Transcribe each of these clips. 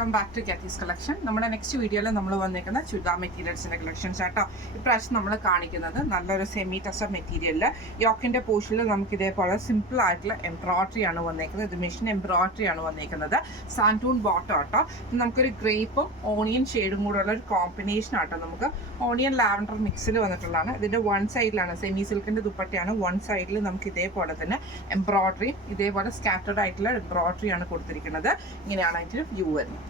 Welcome back to Kathy's collection. നമ്മുടെ next വീഡിയോയിൽ നമ്മൾ വന്നിരിക്കുന്ന ചുരിദാർ മെറ്റീരിയൽസിൻ്റെ കളക്ഷൻസ് ആട്ടോ. ഇപ്രാവശ്യം നമ്മൾ കാണിക്കുന്നത് നല്ലൊരു സെമി ടസർ മെറ്റീരിയലിൽ യോക്കിൻ്റെ പോർഷനിൽ നമുക്ക് ഇതേപോലെ സിമ്പിൾ ആയിട്ടുള്ള എംബ്രോയിഡറി ആണ് വന്നേക്കുന്നത്. ഇത് മെഷീൻ എംബ്രോയിഡറി ആണ് വന്നേക്കുന്നത്. സാൻറ്റൂൺ ബോട്ടം ആട്ടോ. നമുക്കൊരു ഗ്രേപ്പും ഓണിയൻ ഷെയ്ഡും കൂടെ ഉള്ള ഒരു കോമ്പിനേഷൻ ആട്ടോ. നമുക്ക് ഓണിയൻ ലാവൻഡർ മിക്സിൽ വന്നിട്ടുള്ളതാണ്. ഇതിൻ്റെ വൺ സൈഡിലാണ് സെമി സിൽക്കിൻ്റെ ദുപ്പട്ടയാണ്. വൺ സൈഡിൽ നമുക്ക് ഇതേപോലെ തന്നെ എംബ്രോയിഡറിയും ഇതേപോലെ സ്കാറ്റേർഡ് ആയിട്ടുള്ള എംബ്രോയിഡറി ആണ് കൊടുത്തിരിക്കുന്നത്. ഇങ്ങനെയാണ് അതിൻ്റെ വ്യൂ വരുന്നത്.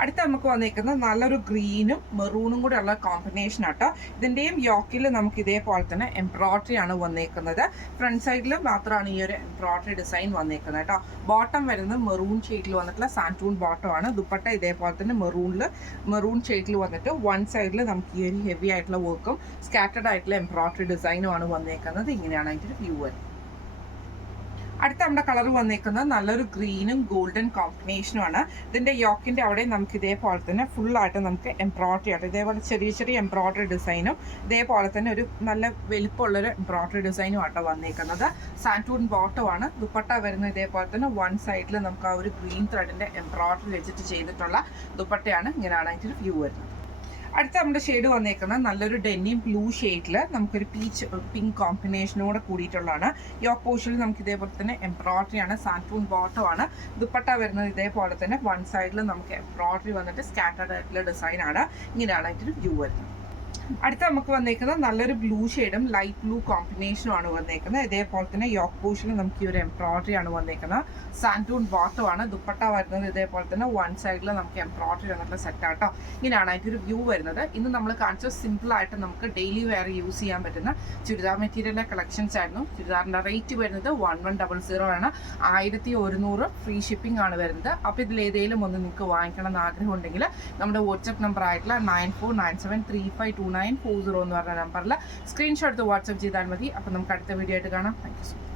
അടുത്ത നമുക്ക് വന്നിരിക്കുന്നത് നല്ലൊരു ഗ്രീനും മെറൂണും കൂടെ ഉള്ള കോമ്പിനേഷൻ ആട്ടോ. ഇതിൻ്റെയും യോക്കിൽ നമുക്ക് ഇതേപോലെ തന്നെ എംബ്രോയിഡറി ആണ് വന്നേക്കുന്നത്. ഫ്രണ്ട് സൈഡിൽ മാത്രമാണ് ഈ ഒരു എംബ്രോയിഡറി ഡിസൈൻ വന്നേക്കുന്നത് കേട്ടോ. ബോട്ടം വരുന്നത് മെറൂൺ ഷെയ്ഡിൽ വന്നിട്ടുള്ള സാൻറ്റൂൺ ബോട്ടം ആണ്. ദുപ്പട്ട ഇതേപോലെ തന്നെ മെറൂൺ ഷെയ്ഡിൽ വന്നിട്ട് വൺ സൈഡിൽ നമുക്ക് ഈ ഒരു ഹെവി ആയിട്ടുള്ള വർക്കും സ്കാറ്റേർഡ് ആയിട്ടുള്ള എംബ്രോയിഡറി ഡിസൈനും ആണ് വന്നേക്കുന്നത്. ഇങ്ങനെയാണ് അതിൻ്റെ വ്യൂ വരുന്നത്. അടുത്ത നമ്മുടെ കളർ വന്നേക്കുന്നത് നല്ലൊരു ഗ്രീനും ഗോൾഡൻ കോമ്പിനേഷനും ആണ്. ഇതിൻ്റെ യോക്കിൻ്റെ അവിടെ നമുക്ക് ഇതേപോലെ തന്നെ ഫുള്ളായിട്ട് നമുക്ക് എംബ്രോയിഡറി ആയിട്ട് ഇതേപോലെ ചെറിയ ചെറിയ എംബ്രോയിഡറി ഡിസൈനും ഇതേപോലെ തന്നെ ഒരു നല്ല വലിപ്പമുള്ളൊരു എംബ്രോയിഡറി ഡിസൈനും ആട്ടോ വന്നേക്കുന്നത്. സാൻറ്റൂൺ ബോട്ടമാണ്. ദുപ്പട്ട വരുന്നത് ഇതേപോലെ തന്നെ വൺ സൈഡിൽ നമുക്ക് ആ ഒരു ഗ്രീൻ ത്രെഡിൻ്റെ എംബ്രോയിഡറി വെച്ചിട്ട് ചെയ്തിട്ടുള്ള ദുപ്പട്ടയാണ്. ഇങ്ങനെയാണ് അതിൻ്റെ വ്യൂ വരുന്നത്. അടുത്ത നമ്മുടെ ഷെയ്ഡ് വന്നേക്കുന്നത് നല്ലൊരു ഡെന്നിം ബ്ലൂ ഷെയ്ഡിൽ നമുക്കൊരു പീച്ച് പിങ്ക് കോമ്പിനേഷനോടെ കൂടിയിട്ടുള്ളതാണ്. യോക്ക് പോർഷനിൽ നമുക്ക് ഇതേപോലെ തന്നെ എംബ്രോയിഡറി ആണ്. സാൻറ്റൂൺ ബോട്ടം ആണ്. ദുപ്പട്ട വരുന്നത് ഇതേപോലെ തന്നെ വൺ സൈഡിൽ നമുക്ക് എംബ്രോയിഡറി വന്നിട്ട് സ്കാറ്റേർഡ് ആയിട്ടുള്ള ഡിസൈൻ ആണ്. ഇങ്ങനെയാണ് അതിൻ്റെ വ്യൂ വരുന്നത്. അടുത്ത നമുക്ക് വന്നേക്കുന്നത് നല്ലൊരു ബ്ലൂ ഷെയ്ഡും ലൈറ്റ് ബ്ലൂ കോമ്പിനേഷനും ആണ് വന്നേക്കുന്നത്. ഇതേപോലെ തന്നെ യോക്ക് പോർഷനിൽ നമുക്ക് ഈ ഒരു എംബ്രോയിഡറി ആണ് വന്നേക്കുന്നത്. സാൻറ്റൂൺ ബോട്ടം ആണ്. ദുപ്പട്ട വരുന്നത് ഇതേപോലെ തന്നെ വൺ സൈഡിൽ നമുക്ക് എംബ്രോയിഡറി വന്നിട്ടുള്ള സെറ്റ് ആട്ടോ. ഇങ്ങനെയാണ് അതിൻ്റെ ഒരു വ്യൂ വരുന്നത്. ഇന്ന് നമ്മൾ കാണിച്ച സിമ്പിൾ ആയിട്ട് നമുക്ക് ഡെയിലി വെയർ യൂസ് ചെയ്യാൻ പറ്റുന്ന ചുരിദാർ മെറ്റീരിയലിൻ്റെ കളക്ഷൻസ് ആയിരുന്നു. ചുരിദാറിൻ്റെ റേറ്റ് വരുന്നത് 1100 ആണ്. 1100 ഫ്രീ ഷിപ്പിംഗ് ആണ് വരുന്നത്. അപ്പോൾ ഇതിലേതെങ്കിലും ഒന്ന് നിങ്ങൾക്ക് വാങ്ങിക്കണം എന്ന് ആഗ്രഹം ഉണ്ടെങ്കിൽ നമ്മുടെ വാട്സപ്പ് നമ്പർ ആയിട്ടുള്ള 9497352940 എന്ന് പറഞ്ഞ നമ്പറിൽ സ്ക്രീൻഷോട്ട് എടുത്ത് വാട്സപ്പ് ചെയ്താൽ മതി. അപ്പോൾ നമുക്ക് അടുത്ത വീഡിയോ ആയിട്ട് കാണാം. Thank you so much.